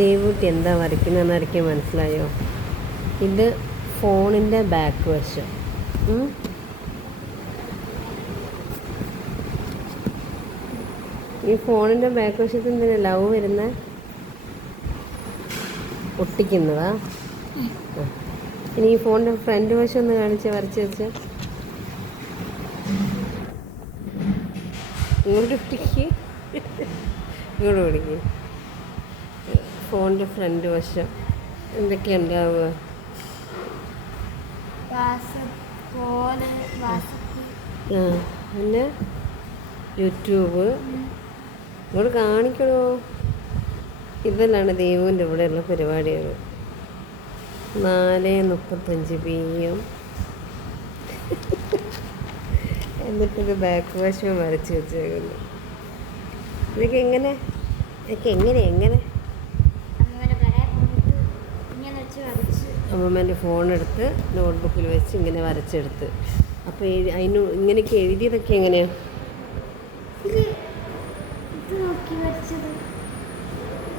ദേവൂട്ടി എന്താ വരയ്ക്കുന്നതെന്ന് എനിക്ക് മനസ്സിലായോ? ഇത് ഫോണിന്റെ ബാക്ക് വശം. ഈ ഫോണിന്റെ ബാക്ക് വശത്ത് എന്തിനാ ലവ് വരുന്ന? ഒട്ടിക്കുന്നതാ? ഇനി ഈ ഫോണിന്റെ ഫ്രണ്ട് വശം ഒന്ന് കാണിച്ച് വരച്ച് വെച്ച്. ഇങ്ങോട്ട് ഒട്ടിക്ക്. ഇങ്ങോട്ട് പിടിക്ക് ഫോണിന്റെ ഫ്രണ്ട് വശം എന്തൊക്കെയുണ്ടാവുക ആ പിന്നെ യൂട്യൂബ്. ഇങ്ങോട്ട് കാണിക്കണോ? ഇതെല്ലാം ദൈവന്റെ ഇവിടെയുള്ള പരിപാടികൾ. നാല് മുപ്പത്തഞ്ച് പി എം. എന്നിട്ടൊരു ബാക്ക് വാഷ് വരച്ച് വെച്ചേക്കുന്നു. ഇതൊക്കെ എങ്ങനെ? ഇതൊക്കെ എങ്ങനെ എങ്ങനെ അങ്ങനെ വരാൻ പോയിട്ട് ഇങ്ങനെ വെച്ച് വരച്ച് അമ്മമ്മേന്റെ ഫോണെടുത്ത് നോട്ട്ബുക്കിൽ വെച്ച് ഇങ്ങനെ വരച്ചെടുത്ത്. അപ്പോൾ എഴുതി അതിന് ഇങ്ങനെയൊക്കെ എഴുതിയതൊക്കെ എങ്ങനെയാണ്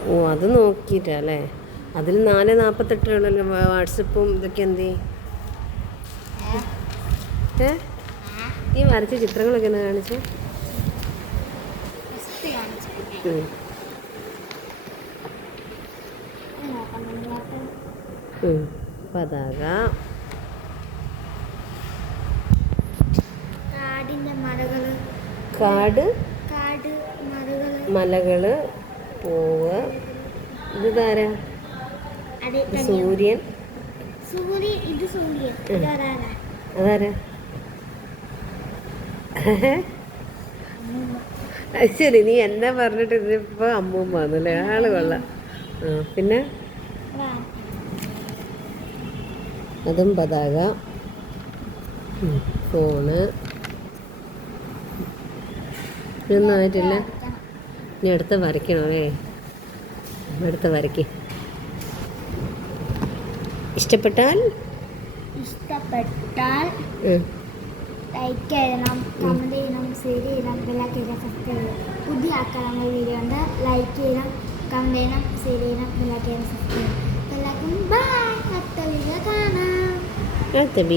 ഓ അത് നോക്കിയിട്ടല്ലേ അതിൽ നാല് നാൽപ്പത്തെട്ടുള്ളല്ലോ വാട്സപ്പും ഇതൊക്കെ എന്ത്? ഏ? ഈ വരച്ച ചിത്രങ്ങളൊക്കെ എന്നാ കാണിച്ചു? പതാക കാട്? മലകൾ. പൂവ്. ഇത് താരാ സൂര്യൻ. അതാരാ? അത് ശരി നീ എന്താ പറഞ്ഞിട്ട് ഇതിപ്പോ അമ്മൂമ്മ ആണല്ലേ ആൾ കൊള്ളാം. പിന്നെ? അതും പതാക. ഫോണ് ഇതൊന്നും ആയിട്ടില്ല. ഇനി അടുത്ത വരയ്ക്കണമേ അടുത്ത് വരയ്ക്ക്. ഇഷ്ടപ്പെട്ടാൽ? ഇഷ്ടപ്പെട്ടാൽ ലൈക്ക് ചെയ്യണം കമന്റ് ചെയ്യണം ഷെയർ ചെയ്യണം ബെല്ലൊക്കെ സബ്സ്ക്രൈബ് ചെയ്യണം പുതിയ ആക്കാനുള്ള വീഡിയോ ഉണ്ട്. ലൈക്ക് ചെയ്യണം കമന്റ് ചെയ്യണം ഷെയർ ചെയ്യണം ബെല്ലൊക്കെ സബ്സ്ക്രൈബ് ചെയ്യണം എല്ലാവർക്കും ബൈ അടുത്ത വീഡിയോ കാണാം അടുത്ത ബി